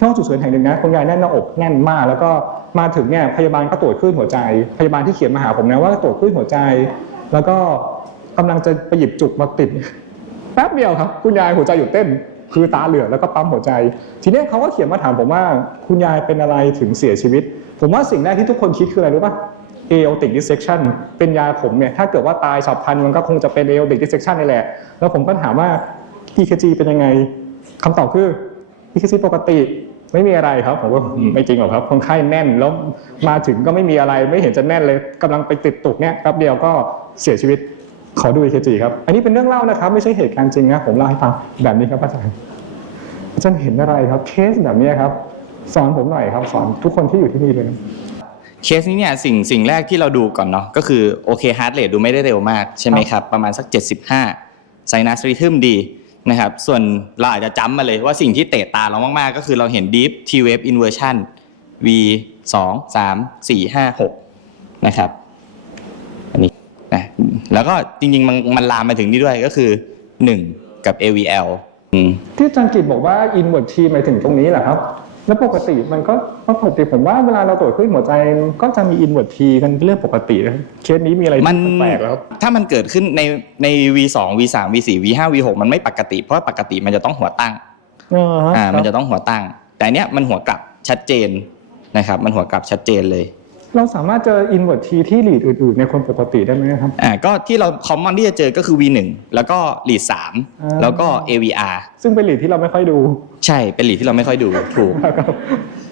ห้องฉุกเฉินแห่งหนึ่งนะคุณยายแน่นหน้าอกแน่นมาก แล้วก็มาถึงเนี่ยพยาบาลก็ตรวจคลื่นหัวใจ พยาบาลที่เขียนมาหาผมนะว่าตรวจคลื่นหัวใจ แล้วก็กำลังจะไปหยิบจุกมาติดแป๊บเดียวครับ คุณยายหัวใจหยุดเต้น คือตาเหลือกแล้วก็ปั๊มหัวใจ ทีนี้เขาก็เขียนมาถามผมว่าคุณยายเป็นอะไรถึงเสียชีวิต ผมว่าสิ่งแรกที่ทุกคนคิดคืออะไรรู้ป่ะ aortic dissection เป็นยาผมเนี่ยถ้าเกิดว่าตายฉับพลันมันก็คงจะเป็น aortic dissection นี่แหละ แล้วผมก็ถามว่า EKG เป็นยังไงคำตอบคือ EKG ปกติ ไม่มีอะไรครับผมว่าไม่จริงหรอกครับคนไข้แน่นแล้วมาถึงก็ไม่มีอะไรไม่เห็นจะแน่นเลยกำลังไปติดตุกเนี่ยแป๊บเดียวก็เสียชีวิตขอดู EKG ครับ อันนี้เป็นเรื่องเล่านะครับ ไม่ใช่เหตุการณ์จริงนะผมเล่าให้ฟังแบบนี้ครับอาจารย์อาจารย์เห็นอะไรครับเคสแบบนี้ครับ สอนผมหน่อยครับ สอนทุกคนที่อยู่ที่นี่เลยเคสนี้เนี่ยสิ่งสิ่งแรกที่เราดูก่อนเนาะก็คือโอเคฮาร์ดเรทดูไม่ได้เร็วมากใช่ไหมครับประมาณสัก 75ไซนัสริทึมดี นะครับ ส่วนเราอาจจะจำมาเลยว่าสิ่งที่เตะตาเรามาก ๆ ก็คือเราเห็น Deep T Wave Inversion V 2 3 4 5 6 นะครับ อันนี้นะแล้วก็จริง ๆ มันมันลามมาถึงนี่ด้วยก็คือ 1 กับ AVL อืมที่อาจารย์กิจบอกว่า inward T หมายถึงตรงนี้แหละครับ แล้วปกติมันก็ปกติผมว่าเวลาเราตรวจคลื่นหัวใจก็จะมี inward T กันเป็นเรื่องปกตินะครับเคสนี้มีอะไรมันแปลกๆแล้วครับถ้ามันเกิดขึ้นในใน V2 V3 V4 V5 V6 มันไม่ปกติ เพราะว่าปกติมันจะต้องหัวตั้งอ่าฮะอ่าครับมันจะต้องหัวตั้ง แต่อันเนี้ยมันหัวกลับชัดเจนนะครับ มันหัวกลับชัดเจนเลย เราสามารถเจอ inward T ที่ lead อื่นๆ ในคนปกติได้ไหมครับ อ่าก็ที่เราคอมมอนที่จะเจอก็คือ V1 แล้วก็ lead อ่า3แล้วก็ AVR ซึ่งเป็น lead ที่เราไม่ค่อยดู ใช่เป็น lead ที่เราไม่ค่อยดูถูกครับ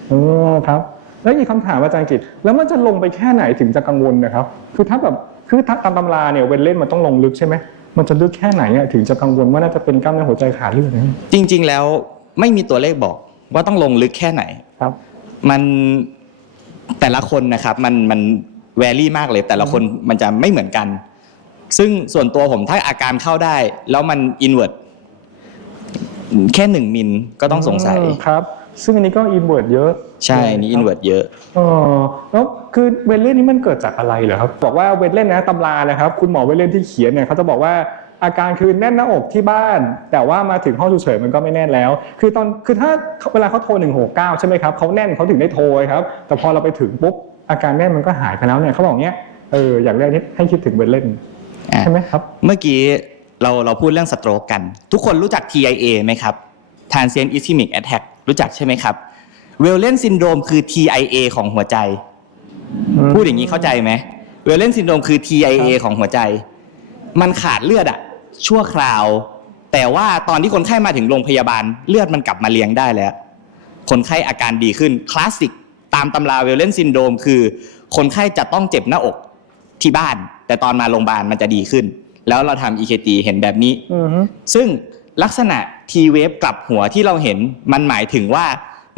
เออครับ แล้วอีกคำถามอาจารย์กิจแล้วมันจะลงไปแค่ไหนถึงจะกังวลนะครับ คือถ้าแบบคือถ้าตามตำราเนี่ยเวนเล่นมันต้องลงลึกใช่ไหมมันจะลึกแค่ไหนอะถึงจะกังวลว่าน่าจะเป็นกล้ามเนื้อหัวใจขาดเลือดนะครับจริง ๆ แล้วไม่มีตัวเลขบอกว่าต้องลงลึกแค่ไหนครับ มัน แต่ละคนนะครับมันมันแวรี่มากเลย แต่ละคนมันจะไม่เหมือนกัน ซึ่งส่วนตัวผมถ้าอาการเข้าได้ แล้วมันอินเว r ร์แค่หนึ่งมิลก็ต้องสงสัยอืมครับ ซึ่งอันนี้ก็อินเว r ร์เยอะ ใช่อันนี่อินเว r ร์เยอะอ๋อแล้วคือเวนเล่นนี้มันเกิดจากอะไรเหรอครับ บอกว่าเวนเล่นนะตำรานะครับ คุณหมอเวนเล่นที่เขียนเนี่ยเขาจะบอกว่า อาการคือแน่นหน้าอกที่บ้าน แต่ว่ามาถึงห้องฉุกเฉินมันก็ไม่แน่นแล้ว คือตอนคือถ้าเวลาเขาโทร169ใช่ไหมครับเขาแน่นเขาถึงได้โทรครับ แต่พอเราไปถึงปุ๊บอาการแน่นมันก็หายไปแล้วเนี่ยเขาบอกเนี้ยเอออย่างแรกนี่ให้คิดถึงเวนเล่นอะใช่ไหมครับ เมื่อกี้เราเราพูดเรื่องสโตรกกัน ทุกคนรู้จัก TIA ไหมครับ Transient Ischemic Attack รู้จักใช่ไหมครับเวลเลนซินโดรมคือ TIA ของหัวใจ พูดอย่างนี้เข้าใจไหมเวลเลนซินโดรมคือ TIA ของหัวใจ มันขาดเลือดอะ ชั่วคราว แต่ว่าตอนที่คนไข้มาถึงโรงพยาบาลเลือดมันกลับมาเลี้ยงได้แล้ว คนไข้อาการดีขึ้นคลาสสิกตามตำราเวลเลนซินโดรมคือ คนไข้จะต้องเจ็บหน้าอกที่บ้าน แต่ตอนมาโรงพยาบาลมันจะดีขึ้น แล้วเราทำ EKG เห็นแบบนี้อือฮึซึ่งลักษณะ T wave กลับหัวที่เราเห็นมันหมายถึงว่า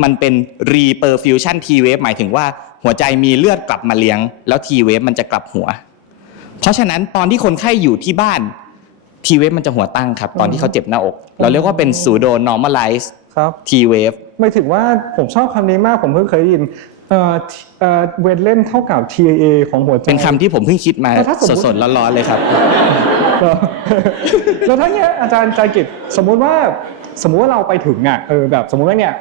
มันเป็น reperfusion T wave หมายถึงว่าหัวใจมีเลือดกลับมาเลี้ยง แล้ว T wave มันจะกลับหัว เพราะฉะนั้นตอนที่คนไข้อยู่ที่บ้าน T wave มันจะหัวตั้งครับ ตอนที่เขาเจ็บหน้าอก เราเรียกว่าเป็น pseudo normalize ครับ T wave ไม่ถึงว่าผมชอบคำนี้มากผมเพิ่งเคยได้ยินเอ่อเอ่อเวนเล่นเท่ากับ TAA ของหัวใจ เป็นคำที่ผมเพิ่งคิดมาแล้วถ้าสมมุติ สดๆร้อนๆเลยครับเออแล้วถ้าเนี่ยอาจารย์ใจกิจสมมุติว่าสมมุติว่าเราไปถึงอะเออแบบสมมุติว่าเนี่ย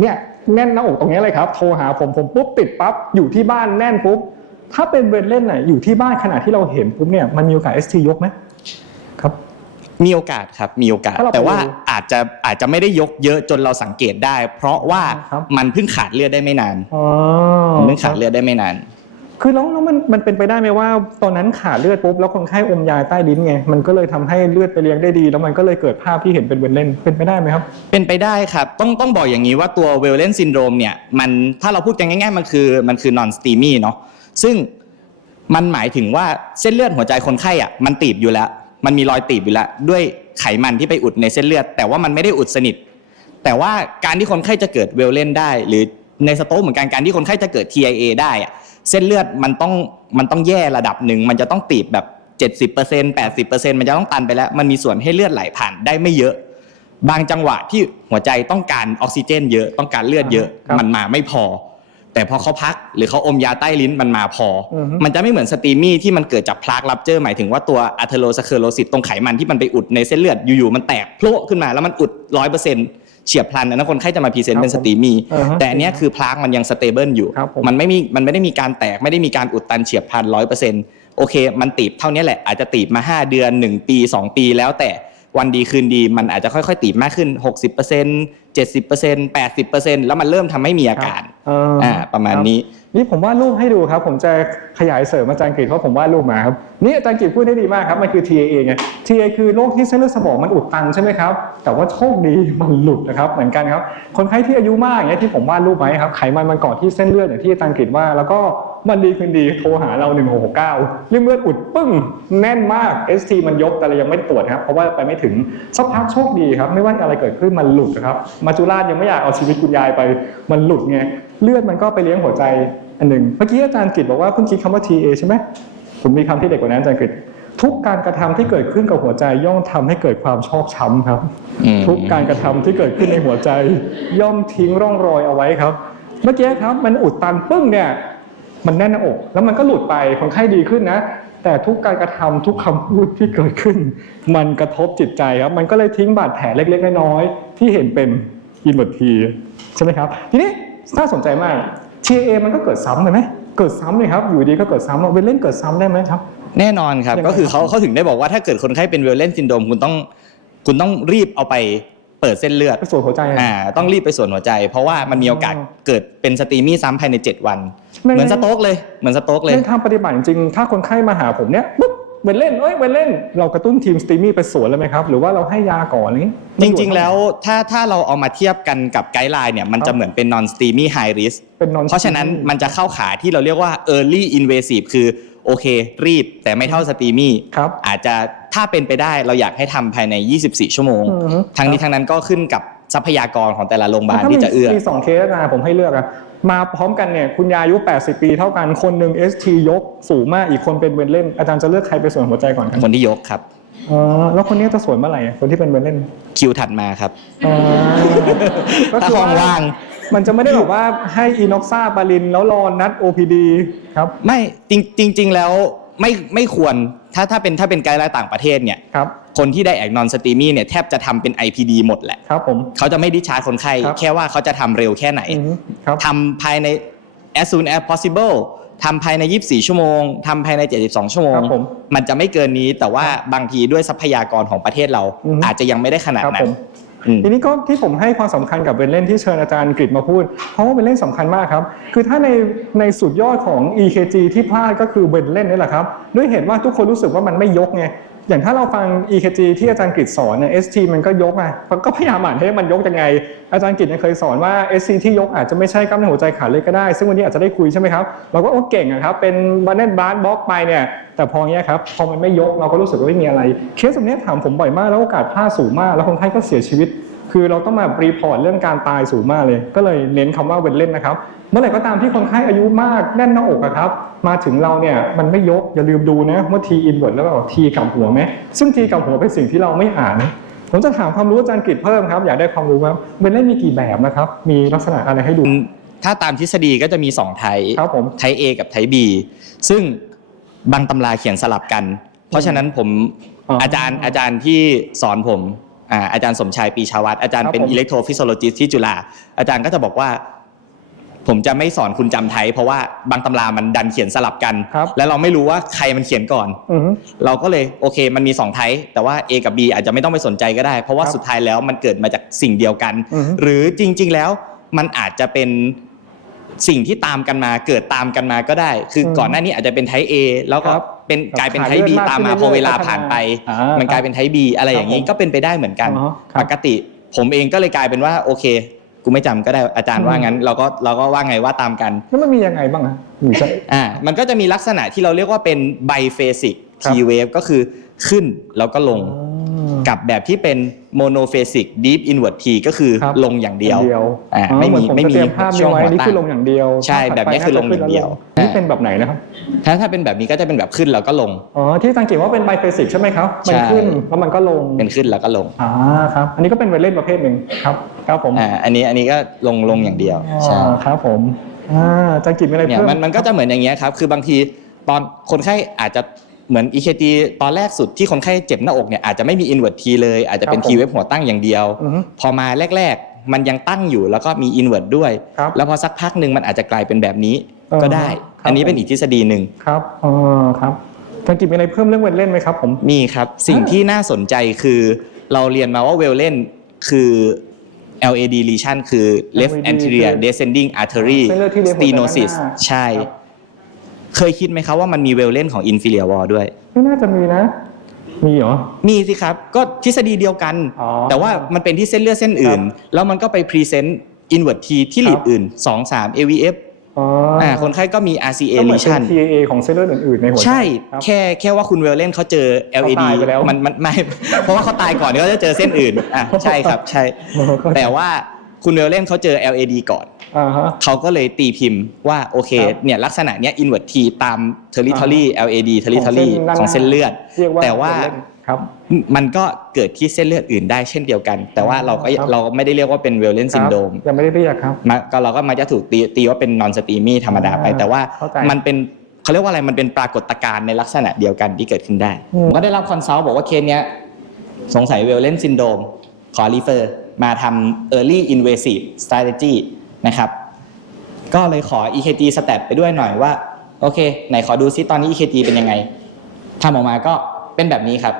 เนี่ยแน่นหน้าอกตรงนี้เลยครับ โทรหาผมผมปุ๊บติดปั๊บอยู่ที่บ้านแน่นปุ๊บถ้าเป็นเวนเล่นไหนอยู่ที่บ้านขณะที่เราเห็นปุ๊บเนี่ยมันมีโอกาส ST ยกไหมครับ มีโอกาสครับมีโอกาส ถ้าเราไปแต่ว่าดูอาจจะอาจจะไม่ได้ยกเยอะจนเราสังเกตได้ เพราะว่าครับ มันเพิ่งขาดเลือดได้ไม่นานอ๋อมันเพิ่งขาดเลือดได้ไม่นาน คือแล้วแล้วมันมันเป็นไปได้ไหมว่า ตอนนั้นขาดเลือดปุ๊บแล้วคนไข้อมยาใต้ลิ้นไงมันก็เลยทำให้เลือดไปเลี้ยงได้ดี แล้วมันก็เลยเกิดภาพที่เห็นเป็นเวนเล่นเป็นไปได้ไหมครับ เป็นไปได้ครับ ต้องต้องบอกอย่างนี้ว่าตัวเวลเลนซินโดรมเนี่ยมันถ้าเราพูดกันง่ายๆ มันคือมันคือนอนสตีมี่เนาะซึ่งมันหมายถึงว่าเส้นเลือดหัวใจคนไข้อะมันตีบอยู่แล้ว มันมีรอยตีบอยู่แล้วด้วยไขมันที่ไปอุดในเส้นเลือด แต่ว่ามันไม่ได้อุดสนิท แต่ว่าการที่คนไข้จะเกิดเวลเลนได้ หรือในสโตกเหมือนกันการที่คนไข้จะเกิด TIA ได้อะเส้นเลือดมันต้องมันต้องแย่ระดับหนึ่งมันจะต้องตีบแบบ 70% 80%มันจะต้องตันไปแล้ว มันมีส่วนให้เลือดไหลผ่านได้ไม่เยอะ บางจังหวะที่หัวใจต้องการออกซิเจน เยอะต้องการเลือดเยอะครับมันมาไม่พอ แต่พอเขาพักหรือเขาอมยาใต้ลิ้นมันมาพอออฮึมันจะไม่เหมือนสตีมี่ที่มันเกิดจากพลากรับเจอร์หมายถึงว่าตัวอะเทโรสเคโรซิตตรงไขมันที่มันไปอุดในเส้นเลือดอยู่ๆมันแตกโผล่ขึ้นมาแล้วมันอุดร้อยเปอร์เซ็นต์เฉียบพลันอันนั้นคนไข้จะมาพรีเซนครัต์บเป็นสตรีมีผมอ่าฮะแต่อันเนี้ยคือพลากมันยังสเตเบิลอยู่ครับผมมันไม่มีมันไม่ได้มีการแตกไม่ได้มีการอุดตันเฉียบพลันร้อยเปอร์เซ็นต์โอเค มันตีบเท่านี้แหละอาจจะตีบมา 5 เดือน 1 ปี 2 ปีแล้วแต่ วันดีคืนดีมันอาจจะค่อยๆตีบมากขึ้น 60% 70% 80%แล้วมันเริ่มทำให้มีอาการเอออ่าประมาณนี้ นี่ผมวาดรูปให้ดูครับ ผมจะขยายเสริมอาจารย์กฤษเพราะผมวาดรูปมาครับนี่อาจารย์กฤษพูดได้ดีมากครับมันคือ TAA ไง TAA คือโรคที่เส้นเลือดสมองมันอุดตันใช่ไหมครับแต่ว่าโชคดีมันหลุดนะครับเหมือนกันครับคนไข้ที่อายุมากอย่างเงี้ยที่ผมวาดรูปไว้ครับไขมันมันเกาะที่เส้นเลือดอย่างที่อาจารย์กฤษว่าแล้วก็ มันดีคืนดีโทรหาเรา 1669ริ่มเลือดอุดปึ้งแน่นมาก ST มันยกแต่เรายังไม่ตรวจครับเพราะว่าไปไม่ถึงสักพักโชคดีครับ ไม่ว่าอะไรเกิดขึ้นมันหลุดนะครับมาจุราชยังไม่อยากเอาชีวิตคุณยายไปมันหลุดไงเลือดมันก็ไปเลี้ยงหัวใจอันหนึ่งเมื่อกี้อาจารย์กิตบอกว่าเพิ่งคิดคำว่า TA ใช่ไหมผมมีคำที่เด็กกว่านั้นอาจารย์กิตทุกการกระทำที่เกิดขึ้นกับหัวใจย่อมทำให้เกิดความชอกช้ำครับอืมทุกการกระทำที่เกิดขึ้นในหัวใจ ย่อมทิ้งร่องรอยเอาไว้ครับ เมื่อกี้ครับมันอุดตันปึ้งเนี่ย มันแน่นหน้าอก แล้วมันก็หลุดไปคนไข้ดีขึ้นนะ แต่ทุกการกระทำทุกคำพูดที่เกิดขึ้น มันกระทบจิตใจครับ มันก็เลยทิ้งบาดแผลเล็ก ๆ น้อยๆที่เห็นเป็นอินเวอร์ทีใช่ไหมครับ ทีนี้น่าสนใจมาก TA มันก็เกิดซ้ำเลยไหมเกิดซ้ำเลยครับ อยู่ดีก็เกิดซ้ำเราไปเล่นเกิดซ้ำได้ไหมครับ แน่นอนครับ ก็คือเขาเขาถึงได้บอกว่าถ้าเกิดคนไข้เป็นเวลเล่นซินโดมคุณต้องคุณต้องรีบเอาไป เปิดเส้นเลือด ไปส่วนหัวใจอะอ่าต้องรีบไปส่วนหัวใจ เพราะว่ามันมีโอกาสอ๋อ เกิดเป็นสตรีมี่ซ้ำภายใน 7 วันในเหมือนสโต๊กเลยเหมือนสโต๊กเลย ในทางปฏิบัติจริงๆถ้าคนไข้มาหาผมเนี่ยปุ๊บเวนเล่นเอ้ยเวนเล่น เรากระตุ้นทีมสตรีมี่ไปสวนเลยไหมครับ หรือว่าเราให้ยาก่อนอะไรอย่างงี้ จริง ๆ แล้วถ้าถ้าเราเอามาเทียบกันกับไกด์ไลน์เนี่ยมันจะเหมือนเป็น non steamy high risk เป็น non เพราะฉะนั้นมันจะเข้าขาที่เราเรียกว่า early invasive คือ โอเค รีบแต่ไม่เท่าสตรีมี่ครับอาจจะถ้าเป็นไปได้เราอยากให้ทำภายใน 24 ชั่วโมงอือฮึทั้งนี้ทั้งนั้นก็ขึ้นกับทรัพยากรของแต่ละโรงพยาบาลถ้ามีที่จะเอื้อมีสองเคสนะผมให้เลือกอะมาพร้อมกันเนี่ยคุณยายอายุ 80 ปีเท่ากันคนหนึ่ง ST ยกสูงมากอีกคนเป็นเวนเล่น อาจารย์จะเลือกใครไปสวนหัวใจก่อนครับคนที่ยกครับอ๋อแล้วคนนี้จะสวนเมื่อไหร่อะคนที่เป็นเวนเล่นคิวถัดมาครับอ๋อก็ถ้าคือห้องว่าง มันจะไม่ได้แบบว่าให้อีน็อกซ่าบาลินแล้วรอนัด OPD ครับ ไม่จริงจริง ๆ แล้วไม่ไม่ควรถ้าถ้าเป็นถ้าเป็นไกด์ไลน์ต่างประเทศเนี่ยครับคนที่ได้แอกนอนสตรีมี่เนี่ยแทบจะทำเป็น IPD หมดแหละครับผมเขาจะไม่ดิชาร์จคนไข้ครับแค่ว่าเขาจะทำเร็วแค่ไหนอือฮึครับทำภายใน as soon as possible ทำภายใน 24 ชั่วโมง ทำภายใน 72 ชั่วโมคงรับผมมันจะไม่เกินนี้ แต่ว่าบางทีด้วยทรัพยากรของประเทศเราอือฮึอาจจะยังไม่ได้ขนาดครับนั้ผนมอืม ทีนี้ก็ที่ผมให้ความสำคัญกับเวนเล่นที่เชิญอาจารย์กริดมาพูด เพราะว่าเวนเล่นสำคัญมากครับ คือถ้าในในสุดยอดของ EKG ที่พลาดก็คือเวนเล่นนี่แหละครับ ด้วยเหตุว่าทุกคนรู้สึกว่ามันไม่ยกไง อย่างถ้าเราฟัง EKG ที่อาจารย์กฤษสอนเนี่ย ST มันก็ยกไงก็พยายามอ่านให้มันยกยังไง อาจารย์กฤษยังเคยสอนว่า ST ที่ยกอาจจะไม่ใช่กล้ามเนื้อหัวใจขาดเลยก็ได้ ซึ่งวันนี้อาจจะได้คุยใช่ไหมครับ เราก็โอ้เก่งอะครับ เป็นบันเนตบาร์บล็อกไปเนี่ย แต่พอเนี้ยครับ พอมันไม่ยกเราก็รู้สึกว่าไม่มีอะไร เคสแบบนี้ถามผมบ่อยมากแล้วโอกาสพลาดสูงมาก แล้วคนไข้ก็เสียชีวิต คือเราต้องมารีพอร์ตเรื่องการตายสูงมากเลย ก็เลยเน้นคำว่าเวนเล่นนะครับ เมื่อไหร่ก็ตามที่คนไข้อายุมากแน่นหน้าอกอะครับ มาถึงเราเนี่ยมันไม่ยกอย่าลืมดูนะว่าทีอินเวิร์ดแล้วก็ทีกับหัวไหมซึ่งทีกับหัวเป็นสิ่งที่เราไม่อ่านนะผมจะถามความรู้อาจารย์กฤษเพิ่มครับ อยากได้ความรู้ครับเวนเล่นมีกี่แบบนะครับ มีลักษณะอะไรให้ดู ถ้าตามทฤษฎีก็จะมี2ไทป์ครับผมไทป์ A กับไทป์ B ซึ่งบางตำราเขียนสลับกัน เพราะฉะนั้นผมอ๋อออาจารย์อาจารย์ที่สอนผม อ่าอาจารย์สมชายปีชาวัตรอาจารย์ครับเป็นผมอิเล็กโทรฟิสิโลจิสที่จุฬาอาจารย์ก็จะบอกว่า ผมจะไม่สอนคุณจำไทป์เพราะว่าบางตำรามันดันเขียนสลับกันครับแล้วเราไม่รู้ว่าใครมันเขียนก่อนอือฮึเราก็เลยโอเค มันมี2ไทป์แต่ว่า A กับ B อาจจะไม่ต้องไปสนใจก็ได้ เพราะว่าครับสุดท้ายแล้วมันเกิดมาจากสิ่งเดียวกันอือฮึหรือจริง ๆ แล้วมันอาจจะเป็น สิ่งที่ตามกันมาเกิดตามกันมาก็ได้ คืออมก่อนหน้านี้อาจจะเป็นไทป์ A แล้วก็ครับเป็นแบบกลายเป็นขาไทป์ B เลื่อนมากตามมาขึ้นพอเวลาเรื่อยๆผ่านไปพัฒนาอ่ามัมันกลายเป็นไทป์ B อะไรอย่างนี้ครับผมก็เป็นไปได้เหมือนกันอ๋อครับปกติผมเองก็เลยกลายเป็นว่าโอเคกูไม่จำก็ได้อาจารย์ว่างั้นเราก็เราก็ว่าไงว่าตามกันแล้วมันมียังไงบ้างอะหรือจะอ่ามันก็จะมีลักษณะที่เราเรียกว่าเป็นไบเฟสิกครับ T wave ก็คือขึ้นแล้วก็ลง กับแบบที่เป็นโมโนเฟสิกดีฟอินเวอร์ทีก็คือครับลงอย่างเดียวเดียวอ่าอ๋อไม่เหมืมีอนผมไม่จะมีเตรียมภาพช่นี้วงไว้หัวนี่ตั้คือลงอย่างเดียว ใช่ภาพถัแบบนี้ไปคือลงอย่างเดียวนี่เป็นแบบไหนนะครับถ้าถ้าเป็นแบบนี้ก็จะเป็นแบบขึ้นแล้วก็ลงอ๋อที่สังเกตว่าเป็นไบเฟสิกใช่ไหมครับมันใช่ขึ้นแล้วมันก็ลงเป็นขึ้นแล้วก็ลงอ่าครับอันนี้ก็เป็นเวทเล่นประเภทหนึ่งครับครับผมอ่าอันนี้อันนี้ก็ลงลงอย่างเดียวอ๋อใช่ครับผมอ่าอาจารย์กิจมีอะไรเนี่ยเพิ่มมันมันก็จะเหมือนอย่างเงี้ยครับคือบางทีตอนคนไข้อาจจะ เหมือน EKG ตอนแรกสุดที่คนไข้เจ็บหน้าอกเนี่ยอาจจะไม่มี invert T เลยอาจจะเป็นครับผม T wave หัวตั้งอย่างเดียว อือฮึ พอมาแรกมันยังตั้งอยู่แล้วก็มีอินเวอร์ด้วย ครับแล้วพอสักพักหนึ่งมันอาจจะกลายเป็นแบบนี้เออก็ได้ ครับ อันนี้เป็นอีกทฤษฎีหนึ่งครับเออครับอาจารย์กิจมีอะไรเพิ่มเรื่องเวทเล่นไหมครับผม มีครับ สิ่งที่น่าสนใจคือเราเรียนมาว่าเวลเลนคือ LAD lesion คือ left LAD anterior คือ descending artery เส้นเลือดที่เลี้ยงหัวใจด้านหน้า stenosis ใช่ ครับ เคยคิดไหมครับว่ามันมีเวลเลนของ inferior wall ด้วย ไม่น่าจะมีนะ มีเหรอ มีสิครับ ก็ทฤษฎีเดียวกัน อ๋อแต่ว่ามันเป็นที่เส้นเลือดเส้นอื่น แล้วมันก็ไปพรีเซนต์ invert T ที่หลีดครับ อื่น 2 3 AVF อ๋ออ่าคนไข้ก็มี RCA ก็เหมือนเป็น lesion TAA ของเส้นเลือดอื่นๆในหัวใจใช่ ครับ แค่แค่ว่าคุณเวลเลนเขาเจอ LAD เขาตายไปแล้ว มันมันไม่ เพราะว่าเขาตายก่อนเดี๋ยวเขาจะเจอเส้นอื่นอะใช่ครับใช่ แต่ว่า คุณเวลเลนเขาเจอ LAD ก่อน อ่าฮะ เขาก็เลยตีพิมพ์ว่าโอเคครับเนี่ยลักษณะเนี้ย invert T ตาม territory LAD ของ territory เส้นด้านหน้าของเส้นเลือดเรียกว่าแต่ว่าเล่นครับ มันก็เกิดที่เส้นเลือดอื่นได้เช่นเดียวกัน แต่ว่าเราก็ครับ เราไม่ได้เรียกว่าเป็นเวลเลนซินโดม ครับยังไม่ได้เรียกครับ มาก็เราก็มาจะถูกตีตีว่าเป็นนอนสตีมี่ธรรมดาไป อ่าแต่ว่าเข้าใจมันเป็นเขาเรียกว่าอะไรมันเป็นปรากฏการณ์ในลักษณะเดียวกันที่เกิดขึ้นได้อืม ผมก็ได้รับคอนซัลท์บอกว่าเคสเนี้ยสงสัยเวลเลนซินโดม ขอรีเฟอร์มาทำ early invasive strategy นะครับก็เลยขอ EKG stat ไปด้วยหน่อยว่าโอเค ไหนขอดูซิตอนนี้ EKG เป็นยังไงทำออกมาก็เป็นแบบนี้ครับ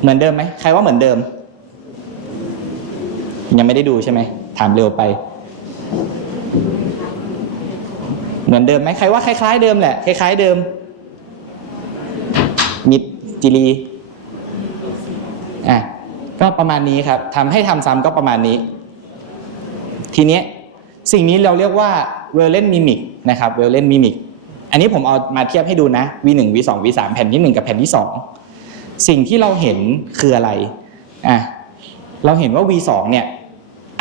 เหมือนเดิมไหมใครว่าเหมือนเดิม ยังไม่ได้ดูใช่ไหมถามเร็วไป เหมือนเดิมไหมใครว่าคล้ายๆเดิมแหละคล้ายๆเดิมมิดจิรีอะ ก็ประมาณนี้ครับทำให้ทำซ้ำก็ประมาณนี้ ทีนี้สิ่งนี้เราเรียกว่าเวลเลนมิมิกนะครับเวลเลนมิมิกอันนี้ผมเอามาเทียบให้ดูนะ V1 V2 V3 แผ่นที่ 1 กับแผ่นที่ 2 สิ่งที่เราเห็นคืออะไรอะเราเห็นว่า V2 เนี่ย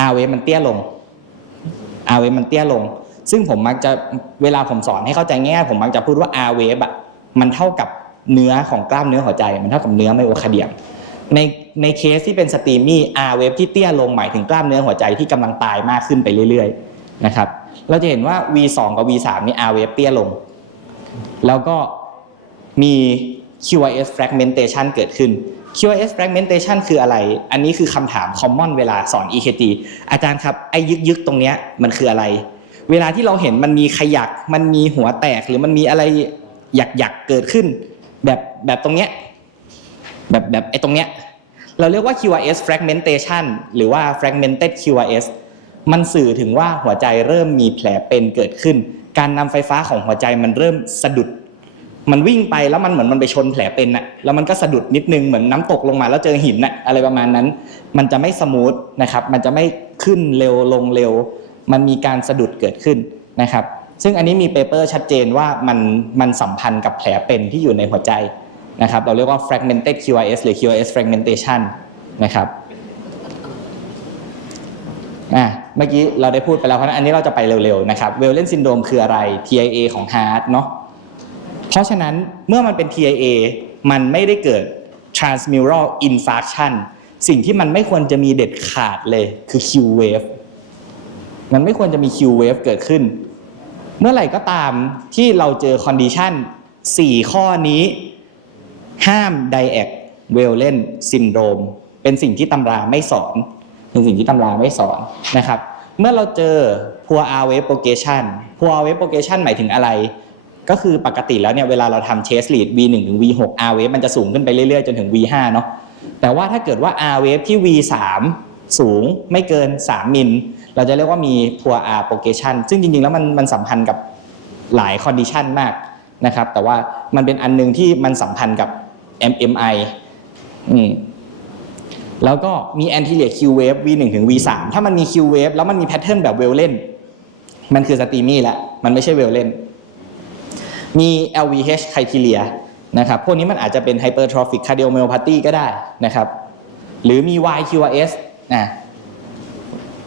R wave มันเตี้ยลง R wave มันเตี้ยลง ซึ่งผมมักจะเวลาผมสอนให้เข้าใจง่ายผมมักจะพูดว่า R wave อะมันเท่ากับเนื้อของกล้ามเนื้อหัวใจ มันเท่ากับเนื้อไมโอคาเดียมใน ในเคสที่เป็นสตรีมมี่ R wave ที่เตี้ยลงหมายถึงกล้ามเนื้อหัวใจที่กำลังตายมากขึ้นไปเรื่อยๆนะครับเราจะเห็นว่า V2 กับ V3 นี่ R wave เตี้ยลง แล้วก็มี QRS fragmentation เกิดขึ้น QRS fragmentation คืออะไร อันนี้คือคำถาม common เวลาสอน EKG อาจารย์ครับ ไอ้ยึกๆ ตรงเนี้ยมันคืออะไร เวลาที่เราเห็นมันมีขยัก มันมีหัวแตก หรือมันมีอะไรหยักๆ เกิดขึ้น แบบแบบตรงเนี้ย แบบแบบไอ้ตรงเนี้ย เราเรียกว่า QRS fragmentation หรือว่า fragmented QRS มันสื่อถึงว่าหัวใจเริ่มมีแผลเป็นเกิดขึ้น การนำไฟฟ้าของหัวใจมันเริ่มสะดุด มันวิ่งไปแล้วมันเหมือนมันไปชนแผลเป็นน่ะแล้วมันก็สะดุดนิดนึงเหมือนน้ำตกลงมาแล้วเจอหินน่ะอะไรประมาณนั้น มันจะไม่สมูทนะครับ มันจะไม่ขึ้นเร็วลงเร็ว มันมีการสะดุดเกิดขึ้นนะครับ ซึ่งอันนี้มีเปเปอร์ชัดเจนว่ามันมันสัมพันธ์กับแผลเป็นที่อยู่ในหัวใจ นะครับเราเรียกว่า fragmented QRS หรือ QRS fragmentation นะครับอะเมื่อกี้เราได้พูดไปแล้วเพราะฉะนั้นอันนี้เราจะไปเร็วๆนะครับเวลเลนซินโดมคืออะไร TIA ของ heart เนาะเพราะฉะนั้นเมื่อมันเป็น TIA มันไม่ได้เกิด transmural infarction สิ่งที่มันไม่ควรจะมีเด็ดขาดเลยคือ Q wave มันไม่ควรจะมี Q wave เกิดขึ้น เมื่อไหร่ก็ตามที่เราเจอ condition 4 ข้อนี้ ห้ามไดแอกเวลเลนซินโดรมเป็นสิ่งที่ตำราไม่สอน เป็นสิ่งที่ตำราไม่สอนนะครับ เมื่อเราเจอ poor R wave progression poor R wave progression หมายถึงอะไร ก็คือปกติแล้วเนี่ยเวลาเราทำ chase lead V1 ถึง V6 R wave มันจะสูงขึ้นไปเรื่อยๆ จนถึง V5 เนาะแต่ว่าถ้าเกิดว่า R wave ที่ V3 สูงไม่เกิน 3 มิล เราจะเรียกว่ามี poor progression ซึ่งจริงๆ แล้วมันมันสัมพันธ์กับหลาย condition มากนะครับ แต่ว่ามันเป็นอันหนึงที่มันสัมพันธ์กับ MMI อืมแล้วก็มี anterior Q wave V1 ถึง V3 ถ้ามันมี Q wave แล้วมันมีแพทเทิร์นแบบเวลเลนมันคือสตรีมี่แหละมันไม่ใช่เวลเลนมี LVH criteria นะครับ พวกนี้มันอาจจะเป็น hypertrophic cardiomyopathy ก็ได้นะครับ หรือมี YQRS นะ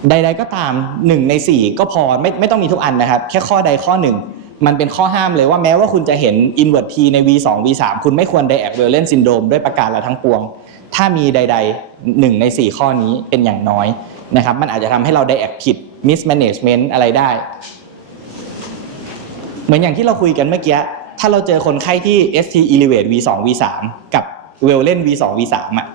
ใดๆก็ตาม 1 ใน 4 ก็พอไม่ไม่ต้องมีทุกอันนะครับ แค่ข้อใดข้อหนึ่ง มันเป็นข้อห้ามเลยว่าแม้ว่าคุณจะเห็น invert T ใน V2 V3 คุณไม่ควร diac v a l e n syndrome ด้วยประการละทั้งปวง ถ้ามีใดๆหนึ่งใน 4 ข้อนี้เป็นอย่างน้อยนะครับ มันอาจจะทำให้เรา diac ผิด mismanagement อะไรได้ เหมือนอย่างที่เราคุยกันเมื่อกี้ ถ้าเราเจอคนไข้ที่ ST elevate V2 V3 กับ w e l l e n V2 V3 อะ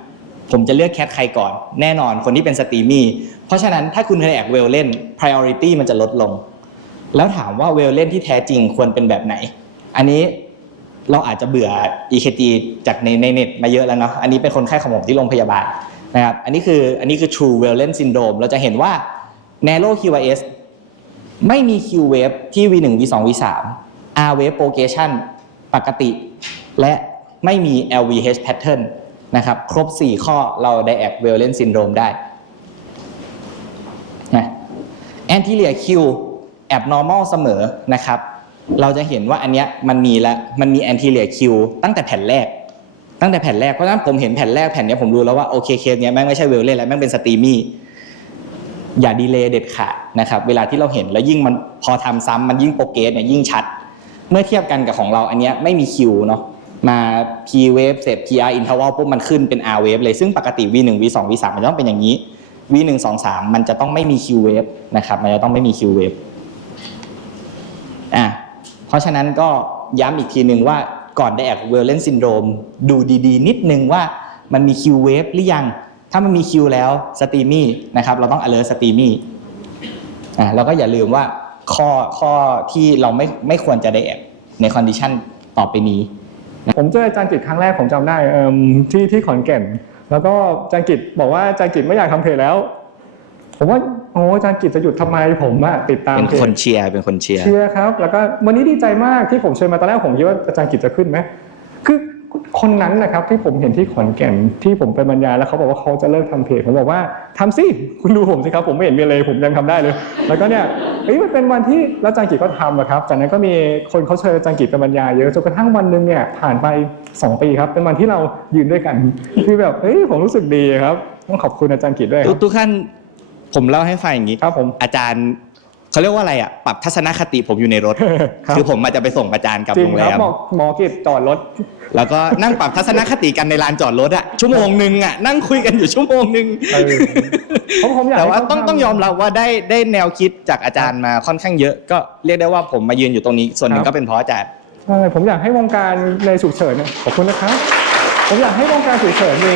ผมจะเลือกแคทใครก่อน แน่นอนคนที่เป็นสตรีมี่เพราะฉะนั้นถ้าคุณเคยแอกเวลเลน priority มันจะลดลง แล้วถามว่าเวลเล่นที่แท้จริงควรเป็นแบบไหน อันนี้เราอาจจะเบื่อ EKG จากในในเน็ตมาเยอะแล้วเนาะ อันนี้เป็นคนไข้ของผมที่โรงพยาบาลนะครับ อันนี้คืออันนี้คือ true Wellen syndrome เราจะเห็นว่า narrow QRS ไม่มี Q wave ที่ V1 V2 V3 R wave propagation ปกติ และไม่มี LVH pattern นะครับ ครบ 4 ข้อเรา diac Wellen syndrome ได้นะ anterior Q abnormal เสมอนะครับ เราจะเห็นว่าอันเนี้ยมันมีแล้วมันมี anterior Q ตั้งแต่แผ่นแรก ตั้งแต่แผ่นแรกเพราะฉะนั้นผมเห็นแผ่นแรกแผ่นเนี้ยผมรู้แล้วว่าโอเคเคสเนี้ยแม่งไม่ใช่เวลเล่แล้วแม่งเป็นสตรีมี่อย่าดีเลย์เด็ดขาดนะครับเวลาที่เราเห็นแล้วยิ่งมันพอทำซ้ำมันยิ่งโปรเกรสเนี่ยยิ่งชัด เมื่อเทียบกันกับของเราอันเนี้ยไม่มีคิวเนาะมา P wave เสร็จ PR interval ปุ๊บมันขึ้นเป็น R wave เลยซึ่งปกติ V1 V2 V3 มันจะต้องเป็นอย่างนี้ V1 2 3มันจะต้องไม่มี Q wave นะครับมันจะต้องไม่มี Q wave อะเพราะฉะนั้นก็ย้ำอีกทีหนึ่งว่าก่อนได้แอกเวลเลนซินโดรมดูดีๆ นิดนึงว่ามันมี Q wave หรือยัง ถ้ามันมี Q แล้วสตรีมี่นะครับเราต้อง alert สตรีมี่อะแล้วก็อย่าลืมว่าข้อข้อที่เราไม่ไม่ควรจะได้แอกในคอนดิชันต่อไปนี้ ผมเจออาจารย์กิจครั้งแรกผมจำได้เอิ่มที่ที่ขอนแก่น แล้วก็อาจารย์กิจบอกว่าอาจารย์กิจไม่อยากทำเพจแล้ว ผมว่า โอ้อาจารย์กิจจะหยุดทำไมผมอะติดตามเป็นเพจคนเชียร์เป็นคนเชียร์เชียร์ครับ แล้วก็วันนี้ดีใจมากที่ผมเชิญมาตอนแรกผมคิดว่าอาจารย์กิจจะขึ้นไหมคือคนนั้นนะครับที่ผมเห็นที่ขอนแก่นที่ผมไปบรรยายแล้วเขาบอกว่าเขาจะเลิกทำเพจผมบอกว่าทำสิคุณดูผมสิครับผมไม่เห็นมีอะไรผมยังทำได้เลย แล้วก็เนี่ยเอ้ยมันเป็นวันที่แล้วอาจารย์กิจก็ทำอะครับ จากนั้นก็มีคนเขาเชิญอาจารย์กิจไปบรรยายเยอะจนกระทั่งวันหนึ่งเนี่ยผ่านไป 2 ปีครับ เป็นวันที่เรายืนด้วยกันคือแบบเฮ้ยผมรู้สึกดีครับต้องขอบคุณอาจารย์กิจด้วยคทุรักบทุกท่าน ผมเล่าให้ฟังอย่างนี้ครับผมอาจารย์เขาเรียกว่าอะไรอะปรับทัศนคติผมอยู่ในรถ ครับ คือผมอาจจะไปส่งอาจารย์กลับจริโรงงคแรรับม หมอหมอกิจจอดรถ แล้วก็นั่งปรับทัศนคติกันในลานจอดรถอะชั่วโมงหนึ่งอะนั่งคุยกันอยู่ชั่วโมงหนึ่งเออผมผมอยากแต่ว่าให้เขต้องทำ ต้องยอมรับว่าได้ได้แนวคิดจากอาจารย์มาค่อนข้างเยอะ ก็เรียกได้ว่าผมมายืนอยู่ตรงนี้ ส่วนหนึ่คงรับก็เป็นเพราะอาจารย์ ใช่ผมอยากให้วงการในฉุกเฉินเนี่ยขอบคุณนะครับ ผมอยากให้วงการฉุกเฉินมี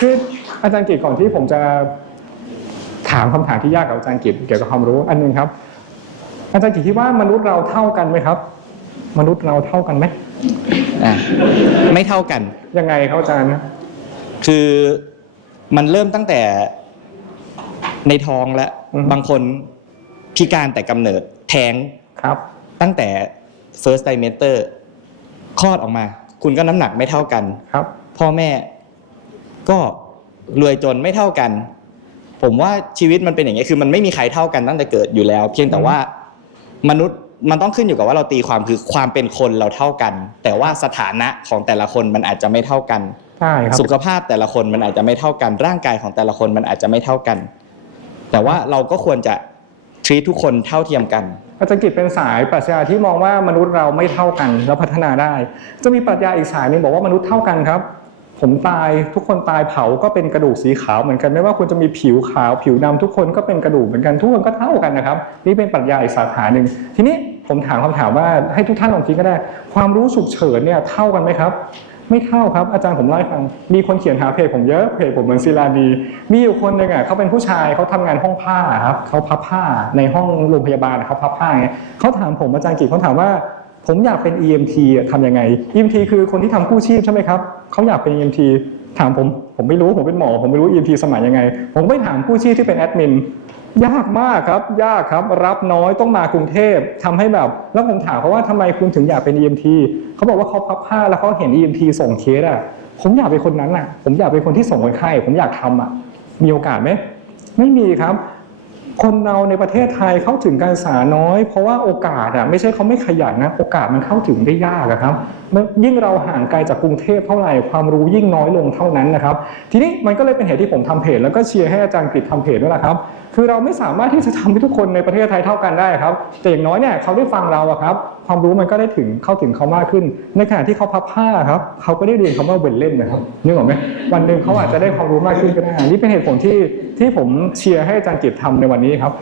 คืออาจารย์กิจก่อนที่ผมจะถามคำถามที่ยากกับอาจารย์กิจเกี่ยวกับความรู้อันหนึงครับ อาจารย์กิจคิดว่ามนุษย์เราเท่ากันไหมครับ มนุษย์เราเท่ากันไหมอะไม่เท่ากัน ยังไงครับอาจารย์นะคือมันเริ่มตั้งแต่ในท้องแล้วบางคนพิการแต่กำเนิดแท้งครับ ตั้งแต่ first trimester คลอดออกมา คุณก็น้ำหนักไม่เท่ากันครับ พ่อแม่ก็รวยจนไม่เท่ากัน ผมว่าชีวิตมันเป็นอย่างนี้ยคือมันไม่มีใครเท่ากันตั้งแต่เกิดอยู่แล้ว เพียงแต่ว่ามนุษย์มันต้องขึ้นอยู่กับว่าเราตีความคือความเป็นคนเราเท่ากัน แต่ว่าสถานะของแต่ละคนมันอาจจะไม่เท่ากัน ใช่ครับ สุขภาพแต่ละคนมันอาจจะไม่เท่ากัน ร่างกายของแต่ละคนมันอาจจะไม่เท่ากัน แต่ว่าเราก็ควรจะ treat ทุกคนเท่าเทียมกัน อาจารย์กิจเป็นสายปรัชญาที่มองว่ามนุษย์เราไม่เท่ากันแล้วพัฒนาได้ จะมีปรัชญาอีกสายหนึงบอกว่ามนุษย์เท่ากันครับ ผมตายทุกคนตายเผาก็เป็นกระดูกสีขาวเหมือนกันไม่ว่าคุณจะมีผิวขาวผิวดำทุกคนก็เป็นกระดูกเหมือนกันทุกคนก็เท่ากันนะครับ นี่เป็นปรัชญาอีกสาขาหนึ่งทีนี้ผมถามคำถามว่าให้ทุกท่านลองคิดก็ได้ ความรู้ฉุกเฉินเนี่ยเท่ากันไหมครับ ไม่เท่าครับอาจารย์ผมเล่าให้ฟังมีคนเขียนหาเพจผมเยอะเพจผมเหมือนศิลาดี มีอยู่คนหนึ่งอะเขาเป็นผู้ชายเขาทำงานห้องผ้าครับเขาพับผ้าในห้องโรงพยาบาลเขาพับผ้าไงเขาถามผมอาจารย์กิจเขาถามว่า ผมอยากเป็น EMT อะทำยังไง EMT คือคนที่ทำกู้ชีพใช่ไหมครับเขาอยากเป็น EMT ถามผมผมไม่รู้ผมเป็นหมอ ผมไม่รู้ EMT สมัยยังไง ผมไปถามกู้ชีพที่เป็นแอดมินยากมากครับ ยากครับ รับน้อยต้องมากรุงเทพทำให้แบบ แล้วผมถามเขาว่าทำไมคุณถึงอยากเป็น EMT เขาบอกว่าเขาพับผ้าแล้วเขาเห็น EMT ส่งเคสอะ ผมอยากเป็นคนนั้นอะ ผมอยากเป็นคนที่ส่งคนไข้ ผมอยากทำอะ มีโอกาสไหม ไม่มีครับ คนเราในประเทศไทยเข้าถึงการศึกษาน้อย เพราะว่าโอกาสอะไม่ใช่เขาไม่ขยันนะโอกาสมันเข้าถึงได้ยากอะครับยิ่งเราห่างไกลจากกรุงเทพเท่าไหร่ความรู้ยิ่งน้อยลงเท่านั้นนะครับ ทีนี้มันก็เลยเป็นเหตุที่ผมทำเพจแล้วก็เชียร์ให้อาจารย์กฤษทำเพจด้วยละครับคือเราไม่สามารถที่จะทำให้ทุกคนในประเทศไทยเท่ากันได้ครับแต่อย่างน้อยเนี่ยเขาได้ฟังเราอะครับ ความรู้มันก็ได้ถึงเข้าถึงเขามากขึ้น ในขณะที่เขาพับผ้าครับเขาก็ได้เรียนคำว่าเวนเล่นนะครับนึกออกไหมวันหนึ่งเขาอาจจะได้ความรู้มากขึ้นก็ได้นี่เป็นเหตุผลที่ที่ผมเชียร์ให้อาจารย์กิจทำในวันนี้ครับ